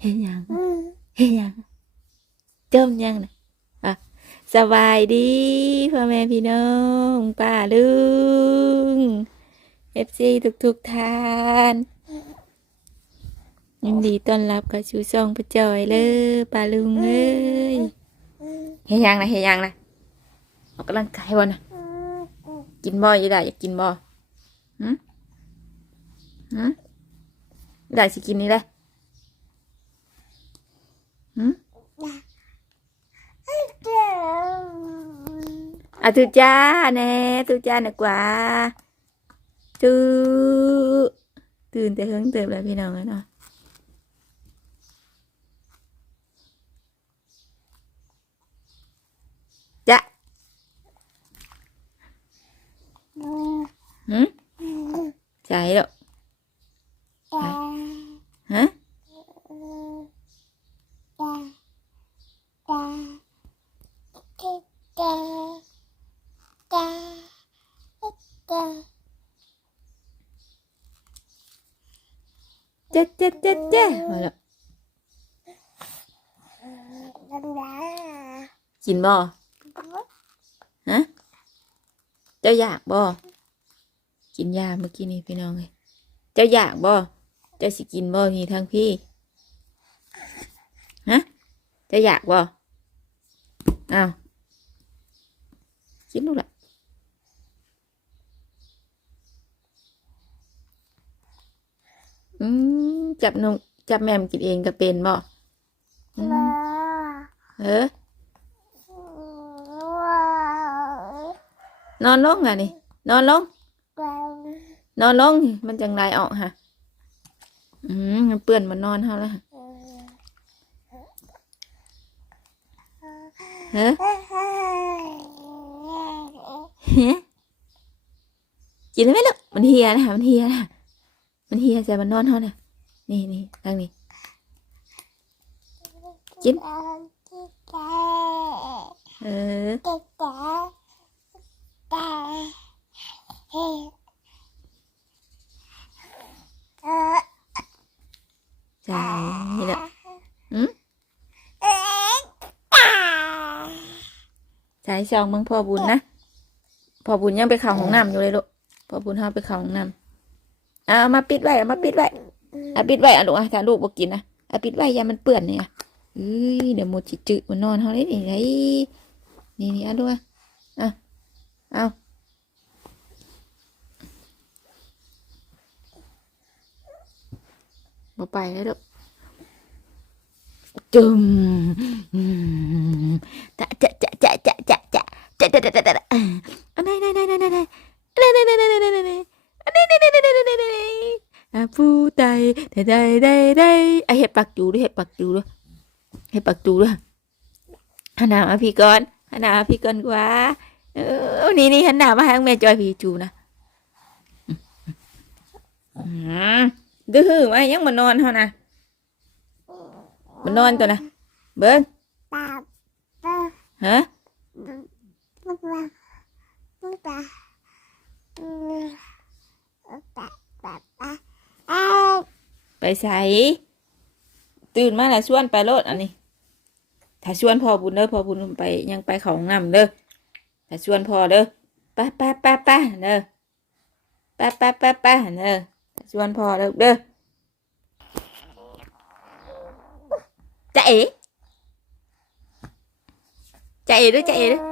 เฮ็ดหยังเฮ็ดหยังจมยังนะอะสบายดีพ่อแม่พี่น้องป้าลุงเอฟซีทุกๆท่านยินดีต้อนรับกับชูซองประจอยเลยป้าลุงเอ้ยเฮ็ดหยังนะเฮ็ดหยังนะออกกำลังกายบ่นะกินบ่อยี่ได้อยากกินบ่หืมหืมยี่ได้สิกินนี่ได้ หืม À thư cha nè, thư cha nè quả. Thư ตื่นแต่เฮิงตื่นแล้วพี่น้องเนาะจ้ะหืมใจหรอกฮะ เจ๊ะเจ๊ะเจ๊ะเจ๊ะมาแล้วกินบ่ฮะเจ้าอยากบ่กินยาเมื่อกี้นี่พี่น้องเลยเจ้าอยากบ่เจ้าสิกินบ่นี่ทางพี่ฮะเจ้าอยากบ่อ้าวกินลูกละอืมจับนมจับแม่มกินเองก็เป็นบ่อืมเออนอนลงอะนี่ นอนลง นอนลงมันจังไรออกฮะ อืมมันเปื้อนมันนอนเท่าแล้ว ฮะเฮ้เฮ้กินได้ไหมลูกมันเฮียนะมันเฮียนะมันเฮียใส่มันนอนเท่าน่ะ นี่นี่ทางนี้กินเออใช่แล้วอืม ใช่ชองมึงพ่อบุญนะพ่อบุญยังไปเข่าห้องน้ำอยู่เลยลูกพ่อบุญห้าไปเข่าห้องน้ำเอามาปิดไว้เอามาปิดไว้เอาปิดไว้เอาลูกอะถ้าลูกบอกกินนะเอาปิดไว้ยามันเปื้อนเนี่ยเอ้ยเดี๋ยวหมดจิจืดมันนอนเขาเลยนี่ไงนี่นี่เอาดูอะอะเอาบ่ไปแล้วลูกจุ่มอืมจะจะจะจะจะจะ จะจะจะจะจะจะอันไหนไหนไหนไหนไหนไหนไหนไหนไหนไหนไหนไหนไหนไหนไหนไหนไหนไหนไหนอะผู้ใดใดใดใดใดไอเห็ดปักจูด้วยเห็ดปักจูด้วยเห็ดปักจูด้วยหันหน้ามาพี่ก่อนหันหน้ามาพี่ก่อนกว่าเออนี่นี่หันหน้ามาทางแม่จอยพี่จูนะอืมดื้อมายังมานอนเท่านะมันนอนตัวนะเบิ้งฮะไปใส่ตื่นมาแล้วชวนไปโลดอันนี้ ถ้าชวนพอบุญเด้อพอบุญไปยังไปเขางน้ำเด้อถ้าชวนพอเด้อไปไปไปไปเด้อไปไปไปไปเด้อถ้าชวนพอเด้อเด้อจะเอ๋จะเอ๋ด้วยจะเอ๋ด้วย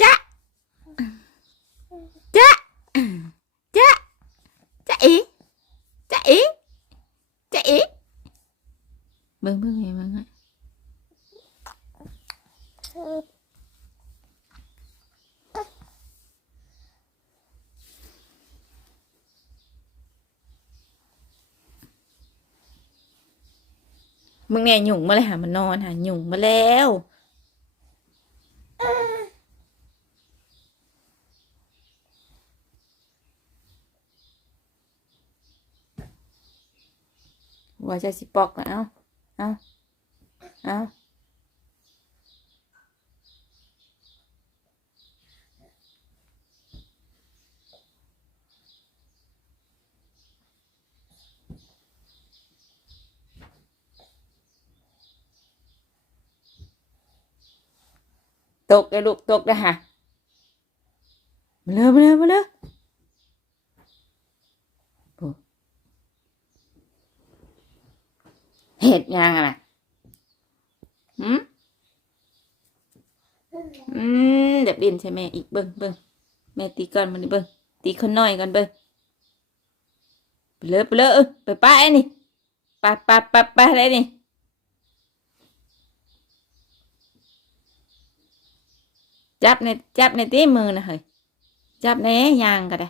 จะจะจะจะเอ๋จะเอ๋จะเอ๋เบิ่งเบิ่งไงเบิ่งไงมึงเนี่ยหยุ่งมาเลยหามันนอนหาหยุ่งมาแล้วว่าจะสิปอกนะเอา เอาเอาตกเลยลูกตกเลยฮะมาเลยมาเลยมาเลย เห็ดยังอะหืมอืมเดี๋ยวดินใช่ไหมอีกเบิ้งเบิ้งแม่ตีก่อนมันนี่เบิ้งตีคนน้อยก่อนเบิ้งไปเลยไปเลยเออไปป้าไอ้นี่ไปไปไปไปอะไรนี่จับในจับในตีมือนะเฮ้ยจับในยางก็ได้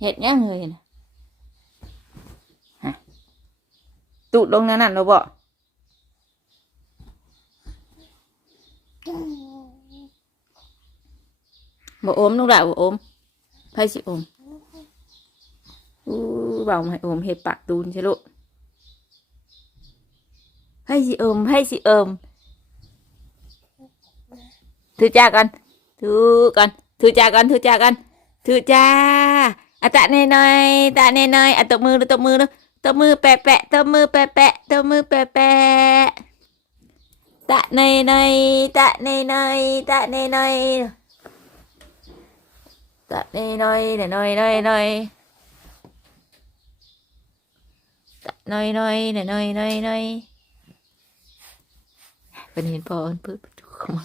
เห็ดยังเลยนะฮะตูดลงนั่นน่ะเราบอกบ่อมลูกหล่ะบ่อมไผสิอมอู้เบามาให้อมเห็ดปากตูนใช่ลูกให้สิเอิมให้สิเอิมถือจ้ากันถือกันถือจ้ากันถือจ้ากันถือจ้าอะตะเนยหน่อยตะเนยหน่อยอะตบมือดูตบมือดูตบมือแปะแปะตบมือแปะแปะตบมือแปะแปะตะเนยหน่อยตะเนยหน่อยตะเนยหน่อยตะเนยหน่อยหน่อยหน่อยหน่อยตะหน่อยหน่อยหน่อยหน่อยหน่อยหน่อยเป็นเห็นพอเปิดประตูเข้ามา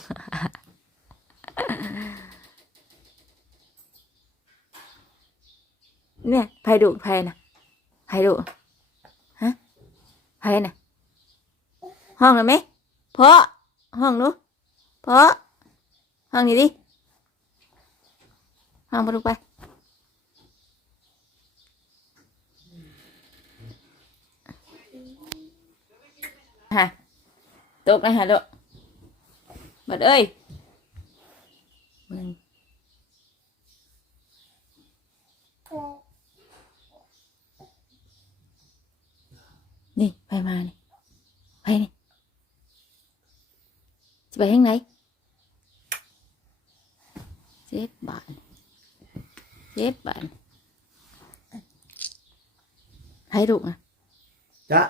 เนี่ยไผดุไผนะไผดุฮะไผนะห้องเลยไหมเพาะห้องดูเพาะห้องนี้ดิห้องประตูไปฮะตกนะฮะลูกบัดเอ้ยมึงนี่ไปมานี่ไปนี่ จะไปทางไหนเจ็ดบาทเจ็ดบาทให้ลูกนะจ๊ะ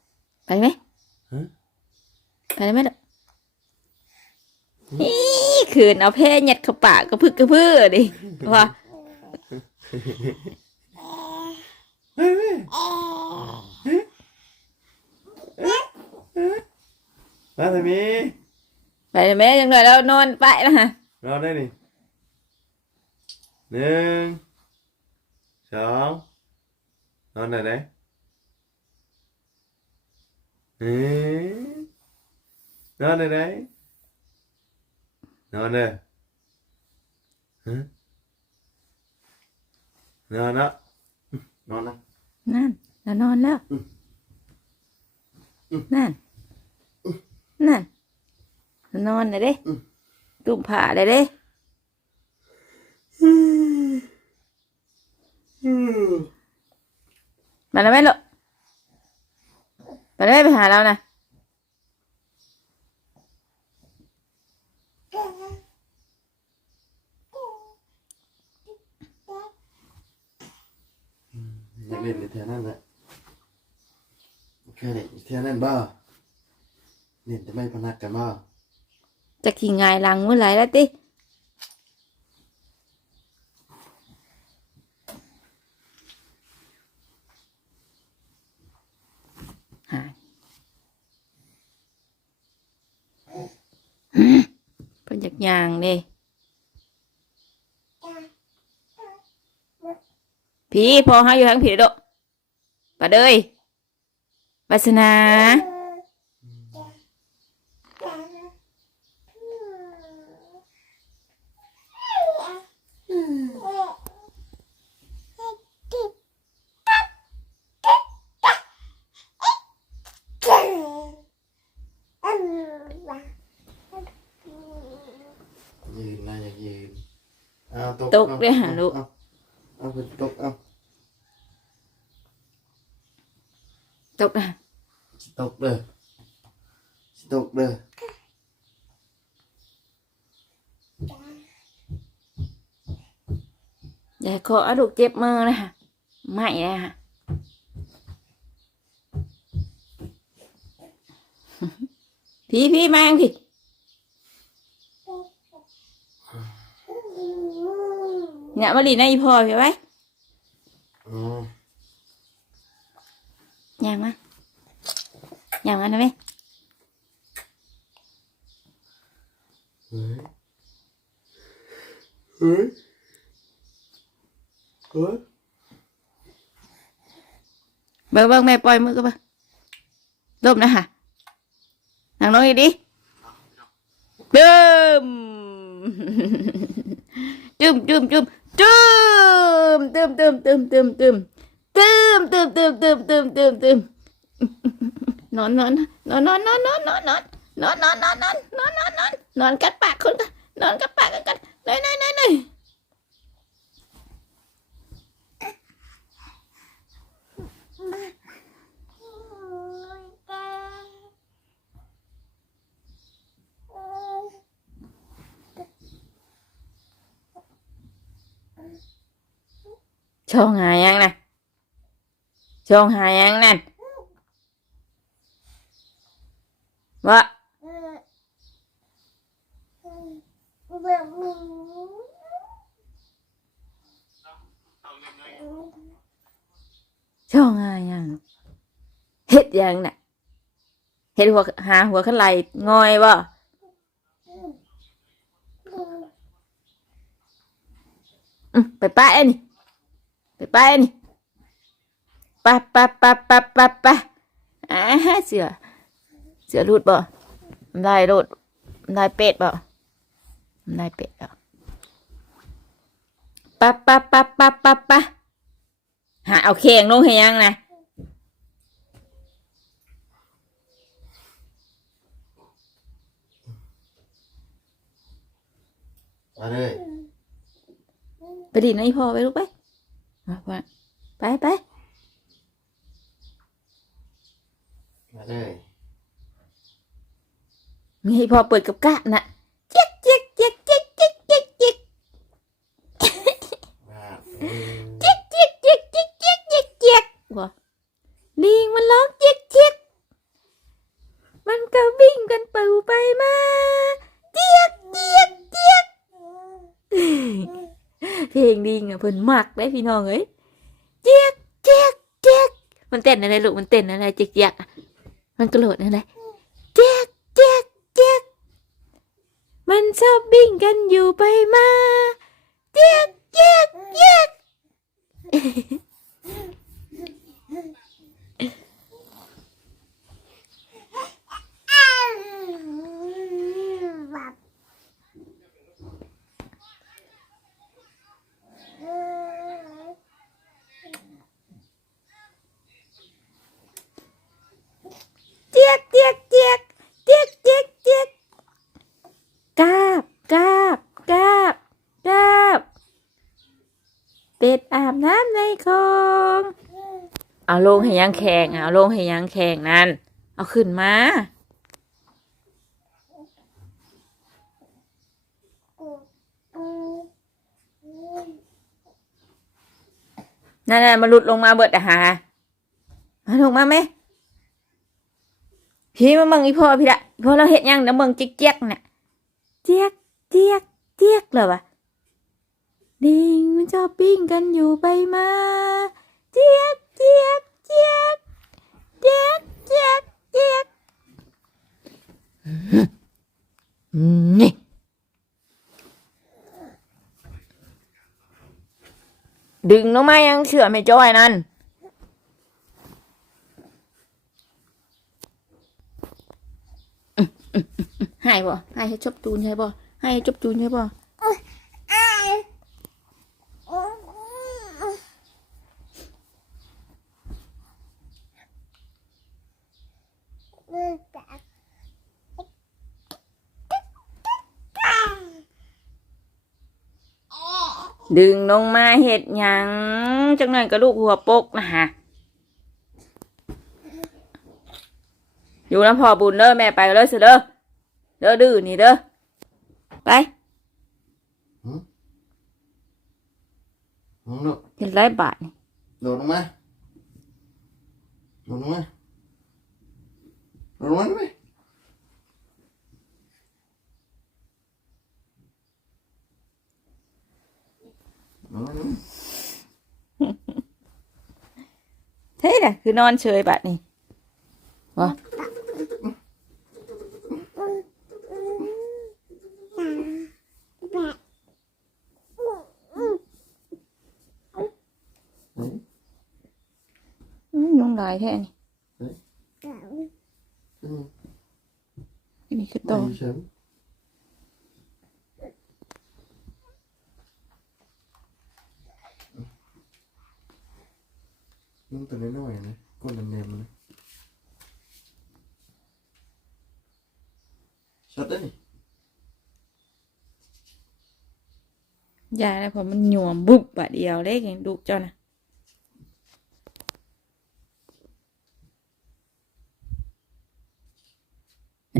เอจ๊ะเอคืนหน่อยคืนหน่อยหยุดหน่อยหยุดไงอยู่จ๊ะเอแม่ให้มาพอกันลูกมาพอว่าไปไหมฮะไปได้ไหมล่ะอีคืนเอาแพ้หยัดเข้าปากกระพึกกระพือดิว่าเฮ้ยเฮ้ยมาทำไมไปได้ไหมจังเลยแล้วนอนไปแล้วฮะรอได้นี่หนึ่งสองนอนไหนไหน เอ๊ะนอนไหนไหนนอนเลยฮะนอนนะนอนนะนั่นแล้วนอนแล้ว นั่น นั่นนอนเลยเด้ตุ้มผ้าเลยเด้มาแล้วไหมลูก ไปได้ไหมไปหาเรานะอยากเล่นในแถวนั้นแหละเคยเล่นแถวนั้นบ้าเล่นจะไม่พนักกันบ้าจะขี่งายหลังเมื่อไหร่แล้วติหายเพิ่น อยากย่างเด้พี่พอเฮาอยู่ทางผีโดะปะเดยวัสนา ยืนนะอยากยืนเอาตก ตกด้วยหาลูก เอาเอาไปตกเอา ตกนะสิตกเด้อสิตกเด้ออย่าขอเอาลูกเจ็บมือนะคะไม่นะคะพี่พี่มาพี่เนี่ยมาลีน่าอีพอพี่ไว้ อืมยังมายังมานะเว้ยเฮ้ยเฮ้ยเฮ้ยเบิ่งเบิ่ งแม่ปล่อยมือก็บ่ลบนะฮะนั่งลงอีกดิเดิมตึมตึมตึมตึมตึมตึม ช่องหายังนะช่องหายังนั่นวะช่องหายังเฮ็ดยังน่ะเฮ็ดหัวหาหัวขันไหลงอยบ่อืมไปป้าเอ้นี่ไปไปนี่ไปไปไปไปไปไปอ่าเสือเสือรูดบ่มันได้รูดมันได้เป็ดบ่มันได้เป็ดบ่ไปไปไปไปไปไปหาเอาเข่งลงให้ยังนะมาเลยไปดินให้พ่อไปลูกไปเอาไปไปไป มาเลยมีให้พ่อเปิดกับกะน่ะเจ๊กเจ๊กเจ๊กเจ๊กเจ๊กเจ๊กเจ๊กมาเออเจ๊กเจ๊กเจ๊กเจ๊กเจ๊กเจ๊กเจ๊กว่ะลิงมันร้องเจ๊กเจ๊กมันก็วิ่งกันเป่าไปมาเจ๊กเจ๊กเจ๊กเพลงลิงอะเพิ่นมักได้พี่น้องเอ้ยเจ๊กเจ๊กเจ๊กมันเต้นอะไรลูกมันเต้นอะไรเจ๊กเจ๊กอะ มันกระโดดอะไรเจ๊กเจ๊กเจ๊กมันชอบวิ่งกันอยู่ไปมาเจ๊กเจ๊กเจ๊ก จี๊ยกเจี๊ยกเจี๊ยกเจี๊ยกเจี๊ยกเจี๊ยกกาบกาบกาบกาบเป็ดอาบน้ำในคลองเอาลงให้ยังแข่งเอาลงให้ยังแข่งนั่นเอาขึ้นมานั่นน่ะมาหลุดลงมาเบิดอะฮะมาลงมาไหม พี่มาเบิ่งอีพ่อพี่ละอีพ่อเราเห็ดหยังนะเบิ่งเจ๊กๆเนี่ยเจ๊กเจ๊กเจ๊กเลยวะลิงมันชอบปิ้งกันอยู่ไปมาเจ๊กเจ๊กเจ๊กเจ๊กเจ๊กเจ๊กอืมนี่ดึงลงมายังเชื่อไม่จ้อยนั่น ให้บ่ให้ให้จบจูนใช่บ่ให้จบจูนใช่บ่ดึงลงมาเห็ดหยังจังหน่อยก็ลูกหัวปกนะฮะอยู่น้ำพอบุญเด้อแม่ไปเลยสิเด้อ เด้อดื้อนี่เด้อไปหืมหืมลูกเป็นไรบาทนี่โดดลงมาโดดลงมาโดดลงมาด้วยโดดลงมาเท่น่ะคือนอนเฉยบาทนี่วะ เฮ้ ยอื้อยุงลายแท้นี่อันนี่คือโตไม่เฉยมันตัวน้อยๆนะก้นแนมๆนะชัดได้นี่ ยาแล้วพอมันหยวมบุบบาดเดียวเล็กยังดุเจ้านะ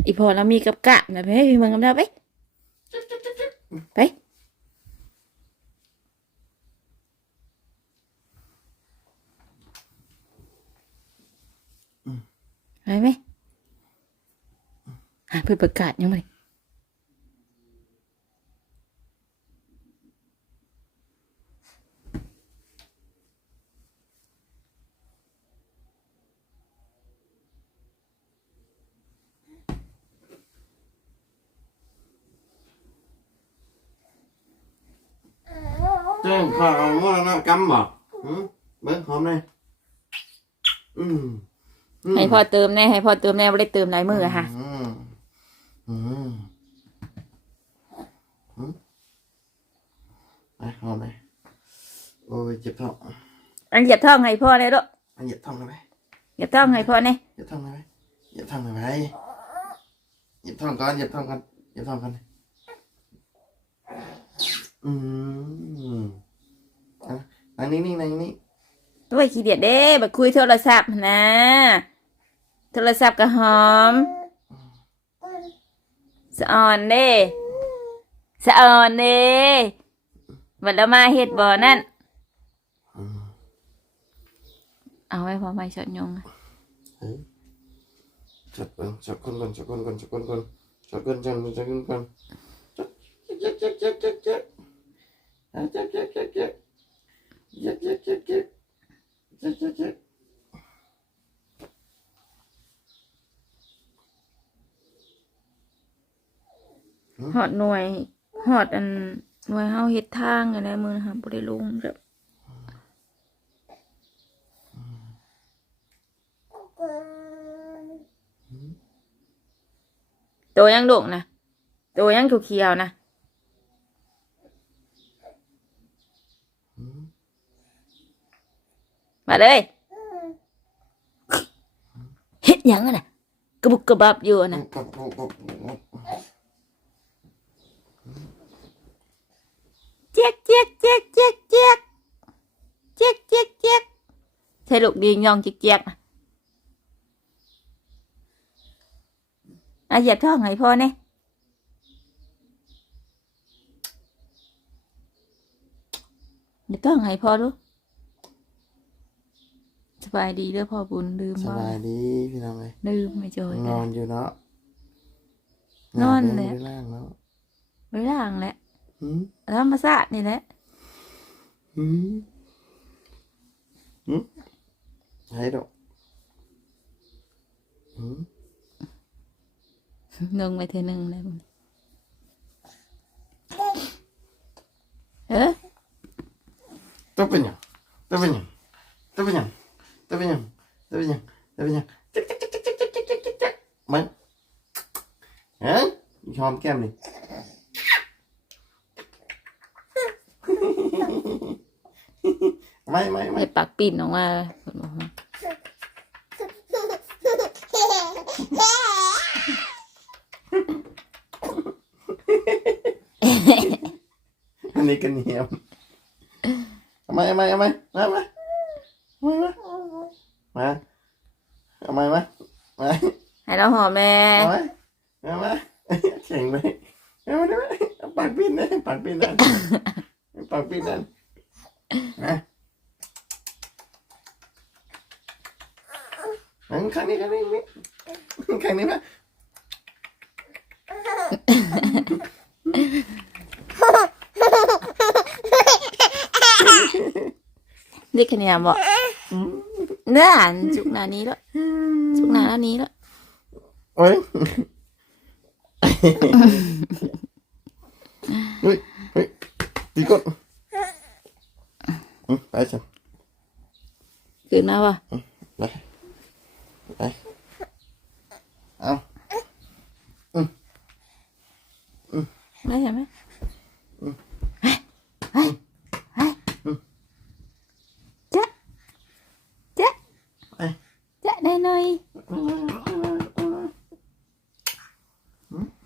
อีพอเรามีกับกะนะไปให้พี่มึงกับเราไปไปไปไหมหาเพื่อประกาศยังไง เจ้าข้าวว่าน้ำกำ บ่หืมเบิ้งหอมเลยอืมมให้พ่อเติมแน่ให้พ่อเติมแน่ไม่ได้เติมหลายมืออะค่ะอืมอืมอืมไปหอมเลยโอ้ยเจ็บท้องอันเหยียบท้องให้พ่อเลยลูกอันเหยียบท้องเลยไหมเหยียบท้องให้พ่อเนี่ยเหยียบท้องเลยไหมเหยียบท้องเลยไหมเหยียบท้องก่อนเหยียบท้องก่อนเหยียบท้องก่อนอืมอะ นั่งนิ่งๆนั่งนิ่งด้วยขี้เดียดเด้บัคุยโทรศัพท์นะ โทรศัพท์ก็หอมสะออนเด้สะออนเด้บัดเรามาเฮ็ดบ่อนั่นๆอืมเอาไว้พอไม่ชดยงอะเฮ้ยจัดเบิ้งจัดคนก่อนจัดคนก่อนจัดคนก่อนจัดคนจัดจัดคนก่อนจัดจัดจัดจัดจัดจัดอะจัดจัดจัด ยึดยึดยึดยึดยึดยึดยึดหอดหน่วยหอดอันหน่วยเฮาเฮ็ดทางองไรมือหาคะบ่ได้ลงแบบตัวยังดกนะ ตัวยังเขียวๆนะ Mà đây ừ. Hết nhắn rồi nè. Cơ bụt cơ bạp vô nè. Chét chét chét chét chét Chét chét chét Thế lục đi ngon chét chét nè. À dẹp thôi ngày thôi nè. Dẹp thôi ngày thôi luôn สบายดีเด้อพ่อบุญลืมสบ่บายดีพี่น้องเลยลืมไม่จอยนอนอยู่เนาะนอนเลยไม่ล่างเนาะไว้ล่างแหละหืมธรรมศาสตร์นี่แหละหืมหืมให้ดอกหืมลงไปเทอหนึ่งเลยมึงเออตัวเป็นหยังตัวเป็นหยังตัวเป็นหยัง ตัวเป็นหยังตัวเป็นหยังตัวเป็นหยังจ๊กจ๊กจ๊กจ๊กจ๊กจ๊กจ๊กจ๊กจ๊กมันเฮ้ยชอมแก้มดิไม่ไม่ไม่ให้ปากปิ่นออกมาเพิ่นบอกว่าอันนี้กันเหนียวทำไมทำไมทำไมมามามามามาทำไม มามาให้เราเราหอมแม่เอาไหมเอาไหมแข็งไหมเอาไหมเอาปากปิ้นนะปากปิ้นนั่นปากปิ้นนั่นนะอันข้างนี้ข้างนี้ข้างนี้ข้างนี้มาเด็กขนาดบอกอืมเนื้อหันจุกหนานี้แล้วจุกหนาแล้วนี้แล้ว โอ้ยเฮ้ยเฮ้ยตีก้นอืมไปฉันขึ้นมาบ่ไปไปเอา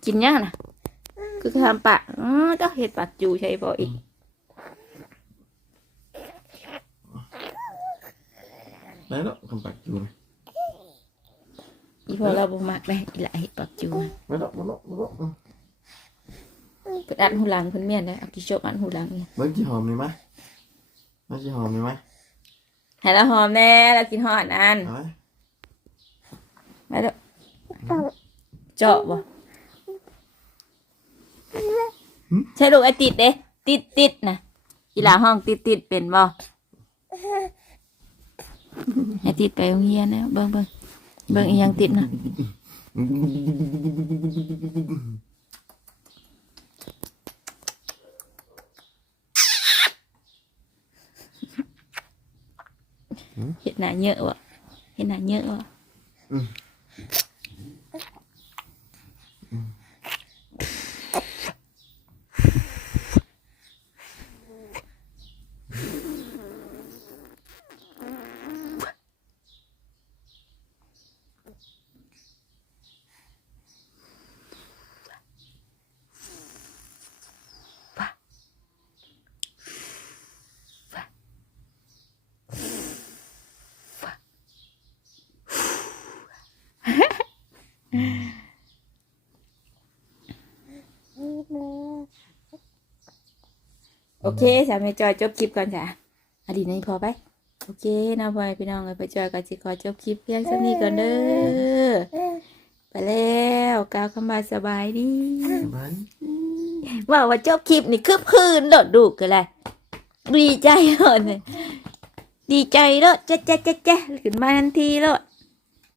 ได้ใช่ไหมเฮ้ยเฮ้ยเฮ้ยจ๊ะจ๊ะไปจ๊ะได้หน่อยกินยังนะคือทำปากอ๋อต้องเห็ดปากจูใช่บ่อีกได้แล้วคำปากจูนอีพอเราบ่มักได้อีหละเห็ดปากจูไม่ต้องไม่ต้องไม่ต้องเพิ่นอันหูหลังเพิ่นเมียนได้เอากี่โจกอันหูหลังเนี่ยเบิ้งจีหอมนี่ไหมเบิ้งจีหอมนี่ไหมให้เราหอมแน่เรากินหอดอันเอาไหมมาเด้อเจาะบ่ ใช่ลูกไอ้ติดเด้ติดติดนะอีหลาห้องติดติดเป็นบ่ไอ้ติดไปโรงเรียนแล้วเบิ่งเบิ่งเบิ่งอีหยังติดนะเห็ดหน้าเยอะวะเห็ดหน้าเยอะวะ โอเคสามเมจอยจบคลิปก่อนจ้ะอดีตนี้พอไป โอเคนะพ่อแม่พี่น้องเลยไปจอยกันสิขอจบคลิปเพียงเท่านี้ก่อนเด้อไปแล้วกล่าวคำบาสบายดีบายว่าว่าจบคลิปนี่คือพื้นโดดดูกันเลยดีใจเลยดีใจเลยแจ๊ะแจ๊ะแจ๊ะแจ๊ะขึ้นมาทันทีเลย